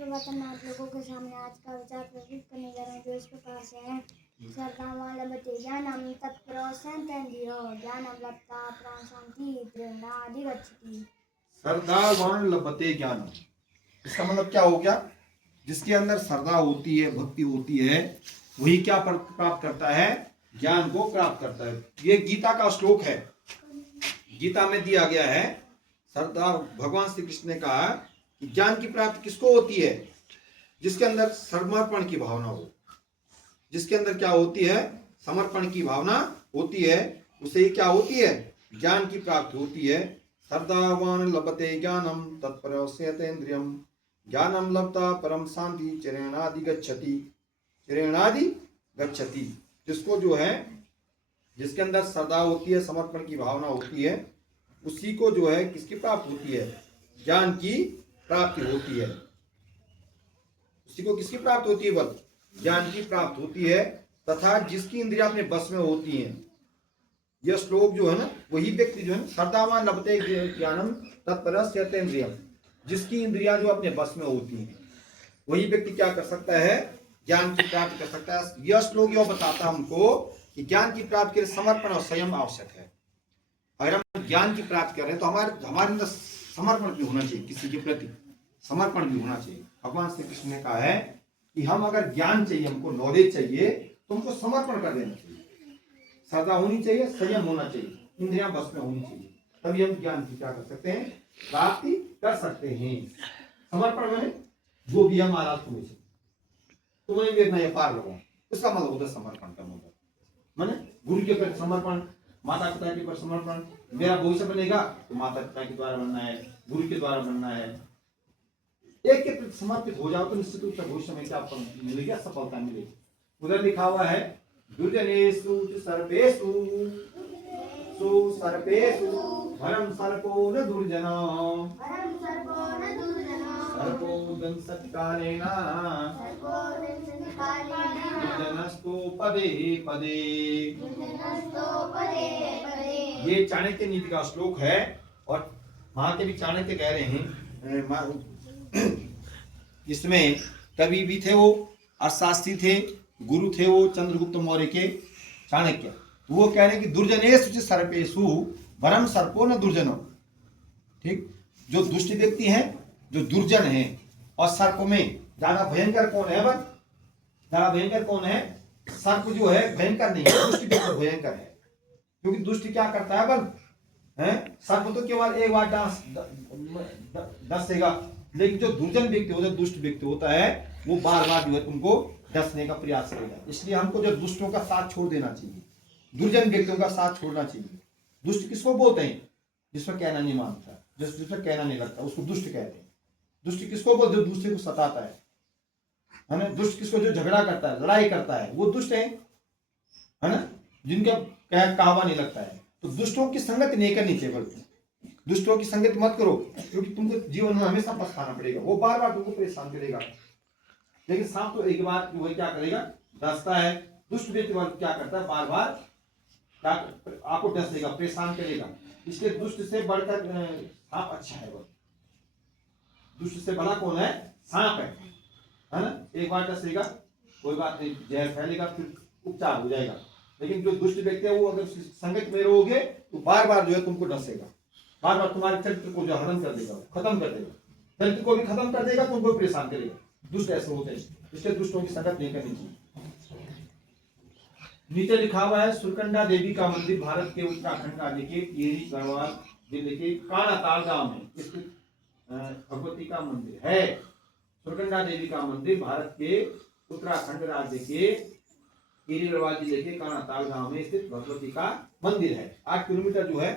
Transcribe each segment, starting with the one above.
सुप्रभातम। आप लोगों के सामने आज का विचार प्रस्तुत करने जा रहे हैं जो इस प्रकार से है। श्रद्धावान लभते ज्ञानम तत्परोसंतेन्द्रियो ज्ञानम लब्धा प्राण शांति त्रिगुणादि गच्छति। श्रद्धावान लभते ज्ञानम, इसका मतलब क्या हो गया? जिसके अंदर श्रद्धा होती है, भक्ति होती है, वही क्या प्राप्त करता है? ज्ञान को प्राप्त करता है। ये गीता का श्लोक है, गीता में दिया गया है। श्रद्धा, भगवान श्री कृष्ण ने कहा कि ज्ञान की प्राप्ति किसको होती है? जिसके अंदर समर्पण की भावना हो, जिसके अंदर क्या होती है? समर्पण की भावना होती है, उसे क्या होती है? ज्ञान की प्राप्ति होती है। श्रद्धावान लभते ज्ञानम तत्परोसतेन्द्रियम ज्ञानम लब्धा परम शांति चिरेणादि गच्छति। चिरेणादि गच्छति, जिसको जो है, जिसके अंदर श्रद्धा होती है, समर्पण की भावना होती है, उसी को जो है किसकी प्राप्ति होती है? ज्ञान की प्राप्ति होती है। उसी को किसकी प्राप्त होती है? बल ज्ञान की प्राप्त होती है। तथा जिसकी इंद्रियां अपने बस में होती हैं, यह श्लोक जो है ना, वही व्यक्ति जो है श्रद्धावान लभते ज्ञानम तत्परोसतेन्द्रियम, जिसकी इंद्रियां जो अपने बस में होती हैं, वही व्यक्ति क्या कर सकता है? ज्ञान की प्राप्ति कर सकता है। यह श्लोक यह बताता है हमको कि ज्ञान की प्राप्ति के लिए समर्पण और संयम आवश्यक है। अगर हम ज्ञान की प्राप्ति कर रहे हैं तो हमारे अंदर समर्पण भी होना चाहिए, किसी के प्रति समर्पण भी होना चाहिए। भगवान श्री कृष्ण ने कहा है कि हम अगर ज्ञान चाहिए, हमको नॉलेज चाहिए, तो हमको समर्पण कर देना चाहिए। श्रद्धा होनी चाहिए, संयम होना चाहिए, इंद्रियां बस में होनी चाहिए, तभी हम ज्ञान की क्या कर सकते हैं? प्राप्ति कर सकते हैं। समर्पण मैंने जो भी हमारा तुम्हें देखना है पार लगाओ, उसका मतलब होता है समर्पण करना। मैंने गुरु के प्रति समर्पण, माता पिता के प्रति समर्पण। मेरा भविष्य बनेगा तो माता पिता के द्वारा बनना है, गुरु के द्वारा बनना है। एक के प्रति समर्पित हो जाओ तो निश्चित रूप से भविष्य में क्या मिलेगी? सफलता मिलेगी। उधर लिखा हुआ है दुर्जनेषु सर्पेषु सर्पेषु भरम सर्पो न दुर्जनः सर्पो दंशत्कालेन दुर्जनस्तु पदे पदे। ये चाणक्य नीति का श्लोक है और वहां के भी चाणक्य कह रहे हैं। इसमें कवि भी थे वो, अर्थशास्त्री थे, गुरु थे वो चंद्रगुप्त मौर्य के चाणक्य। वो कह रहे हैं कि दुर्जनेषु सर्पेषु वरम सर्पो न दुर्जनो। ठीक, जो दुष्ट व्यक्ति हैं, जो दुर्जन हैं, और सर्प में ज्यादा भयंकर कौन है? ज्यादा भयंकर कौन है? सर्प जो है भयंकर नहीं है, दुष्ट व्यक्ति भयंकर है। क्योंकि दुष्ट क्या करता है? बल है, सर्प तो केवल एक बार डसेगा, लेकिन जो दुर्जन व्यक्ति होता है, दुष्ट व्यक्ति होता है, वो बार बार जो है तुमको डसने का प्रयास करेगा। इसलिए हमको जो दुष्टों का साथ छोड़ देना चाहिए, दुर्जन व्यक्तियों का साथ छोड़ना चाहिए। दुष्ट किसको बोलते हैं? जिसमें कहना नहीं मानता, जिसमें कहना नहीं लगता, उसको दुष्ट कहते हैं। दुष्ट किसको बोलते? जो दूसरे को सताता है ना। दुष्ट किसको? जो झगड़ा करता है, लड़ाई करता है, वो दुष्ट है ना, जिनका कहवा नहीं लगता है। तो दुष्टों की संगत नहीं करनी चाहिए, बल्कि दुष्टों की संगत मत करो, क्योंकि तुमको जीवन में हमेशा पछताना पड़ेगा। वो बार बार तुमको परेशान करेगा। लेकिन सांप तो एक बार जो है क्या करेगा? डसता है। दुष्ट व्यक्ति क्या करता है? बार बार आपको डसेगा, परेशान करेगा। इसलिए दुष्ट से बढ़कर सांप अच्छा है। वो दुष्ट से बड़ा कौन है? सांप है ना। एक बार डसेगा, कोई बात नहीं, जहर फैलेगा, फिर उपचार हो जाएगा। लेकिन जो दुष्ट व्यक्ति है, वो अगर संगत में रहोगे तो बार बार जो है तुमको डसेगा, बार बार तुम्हारे चरित्र को जो हरण कर देगा, खत्म कर देगा, चरित्र को भी खत्म कर देगा, तुमको परेशान करेगा। दुष्ट ऐसे होते हैं, इसलिए दुष्टों की संगत नहीं करनी चाहिए। नीचे लिखा हुआ है सुरकंडा देवी का मंदिर भारत के उत्तराखंड राज्य के टिहरी गढ़वाल जिले के कानाताल गांव में स्थित भगवती का मंदिर है। सुरकंडा देवी का मंदिर भारत के उत्तराखंड राज्य के टिहरी गढ़वाल जिले के कानाताल गांव में स्थित भगवती का मंदिर है। 8 किलोमीटर जो है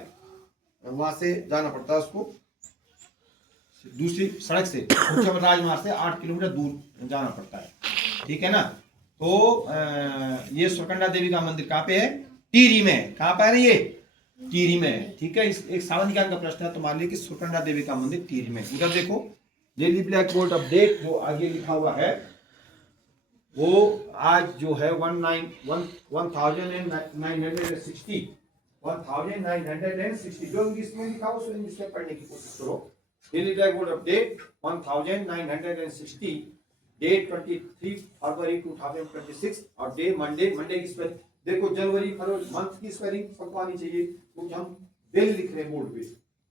वहां से जाना पड़ता है उसको, दूसरी सड़क से, मुख्य राजमार्ग से 8 किलोमीटर दूर जाना पड़ता है। ठीक है ना। तो ये सुरकंडा देवी का मंदिर कहाँ पे है? टिहरी में। कहाँ पे है ये? टिहरी में। ठीक है। इस एक सामान्य ज्ञान का प्रश्न है तुम्हारे लिए कि सुरकंडा देवी का मंदिर टिहरी में। उधर देखो डेली ब्लैक बोर्ड अपडेट जो आगे लिखा हुआ है, वो आज जो है 1960 जो इंग्लिश में लिखा हो उसको इंग्लिश में पढ़ने की कोशिश करो। Daily black board update 1960, date 23 फरवरी 2026 और डे मंडे की स्पेलिंग देखो, जनवरी फरवरी मंथ की स्पेलिंग सबको आनी चाहिए क्योंकि हम डेली लिख रहे हैं बोर्ड पे,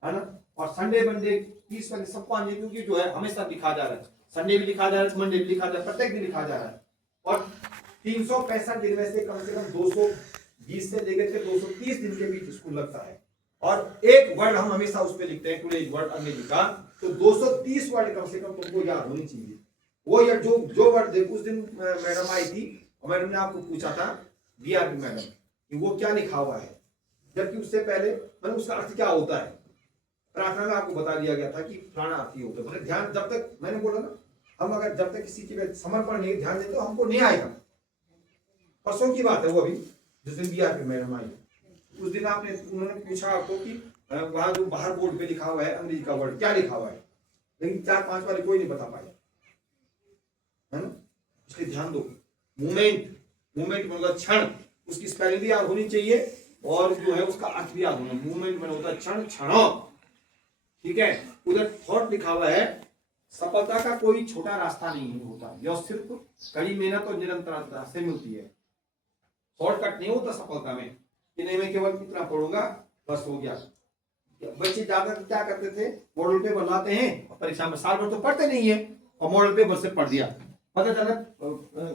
है ना। और संडे मंडे की स्पेलिंग सबको आनी चाहिए क्योंकि जो है हमेशा लिखा जा रहा है, संडे भी लिखा जा रहा है, मंडे भी लिखा जा रहा है, प्रत्येक दिन लिखा जा रहा है। और 365 दिन में से कम 220 से लेकर के 230 दिन के बीच स्कूल लगता है और एक वर्ड हम हमेशा उस पर लिखते हैं, टुडे वर्ड अंग्रेजी का, तो 230 वर्ड कम से कम तुमको याद होनी चाहिए। वो यार जो वर्ड देखो, उस दिन मैडम आई थी और मैडम ने आपको पूछा था बीआरपी मैडम कि वो क्या लिखा हुआ है, जबकि उससे पहले मतलब उसका अर्थ क्या होता है प्रार्थना में आपको बता दिया गया था कि फलाना अर्थ ही होता है। मतलब ध्यान, जब तक मैंने बोला ना, हम अगर जब तक किसी चीज पे समर्पण नहीं ध्यान देते तो हमको नहीं आएगा। परसों की बात है वो, अभी जिस दिन बीआरपी मैडम आई उस दिन उन्होंने पूछा आपको कि वहां जो बाहर बोर्ड पे लिखा हुआ है अंग्रेजी का वर्ड क्या लिखा हुआ है, लेकिन 4-5 वाले कोई नहीं बता पाया, है ना। इसलिए ध्यान दो, मूवमेंट मतलब क्षण, उसकी स्पेलिंग भी याद होनी चाहिए और जो है उसका अर्थ भी याद होना। मूवमेंट में होता है क्षण, क्षणों, ठीक है। उधर थॉट लिखा हुआ है, सफलता का कोई छोटा रास्ता नहीं होता, यह सिर्फ कड़ी मेहनत और निरंतरता से मिलती है। शॉर्टकट नहीं होता सफलता में कि नहीं मैं केवल कितना पढ़ूंगा बस हो गया। बच्चे ज्यादा क्या करते थे, मॉडल पेपर लाते हैं और परीक्षा में साल भर तो पढ़ते नहीं है और मॉडल पेपर से पढ़ दिया, पता चला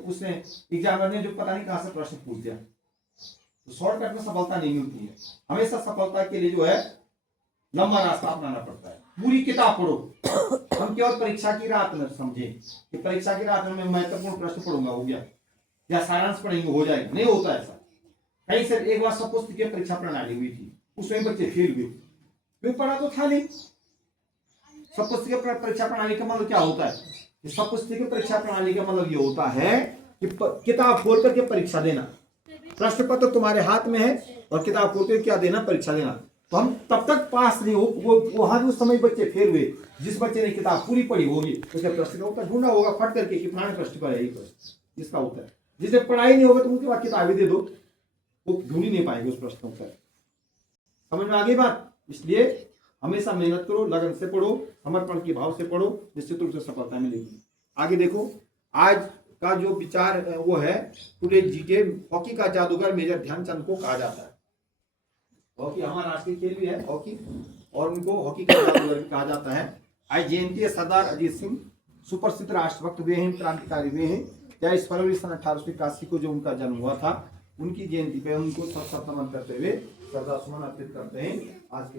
उसने एग्जामिनर ने जो पता नहीं कहां से प्रश्न पूछ दिया। तो शॉर्टकट में सफलता नहीं मिलती है, हमेशा सफलता के लिए जो है लंबा रास्ता अपनाना पड़ता है। पूरी किताब पढ़ो, हम केवल परीक्षा की रात में समझे कि परीक्षा की रात में मैं महत्वपूर्ण प्रश्न पढ़ूंगा हो गया, या सारांश पढ़ेंगे हो जाएगा, नहीं होता ऐसा। कहीं से एक बार सपुस्तकीय परीक्षा प्रणाली हुई थी, उसमें बच्चे फेल हुए, क्यों पढ़ा तो था नहीं। सपुस्तकीय परीक्षा प्रणाली का मतलब क्या होता है, सपुस्तकीय परीक्षा प्रणाली का मतलब ये होता है कि किताब खोल करके परीक्षा देना, प्रश्न पत्र तुम्हारे हाथ में है और किताब खोल कर क्या देना, परीक्षा देना। तो हम तब तक पास नहीं हो, वो वहां उस समय बच्चे फेल हुए। जिस बच्चे ने किताब पूरी पढ़ी होगी उसके प्रश्न का उत्तर ढूंढा होगा फट करके कि फलाने प्रश्न पर यही प्रश्न इसका उत्तर। जिसे पढ़ाई नहीं होगा तुम उसके बाद किताबें दे दो, वो ढूंढ ही नहीं पाएंगे उस प्रश्न उत्तर। समझ में आ गई बात। इसलिए हमेशा मेहनत करो, लगन से पढ़ो, समर्पण के भाव से पढ़ो, निश्चित रूप से सफलता मिलेगी। आगे देखो, आज का जो विचार वो है टुडे जीके, हॉकी का जादूगर मेजर ध्यानचंद को कहा जाता है। हॉकी हमारा राष्ट्रीय खेल भी है हॉकी, और उनको हॉकी का जादूगर कहा जाता है। आज जयंती है सरदार अजीत सिंह, सुप्रसिद्ध राष्ट्रभक्त हुए हैं, क्रांतिकारी हुए हैं। 23 फरवरी सन 1881 को जो उनका जन्म हुआ था, उनकी जयंती पे उनको सब नमन करते हुए श्रद्धा सुमन अर्पित करते हैं। आज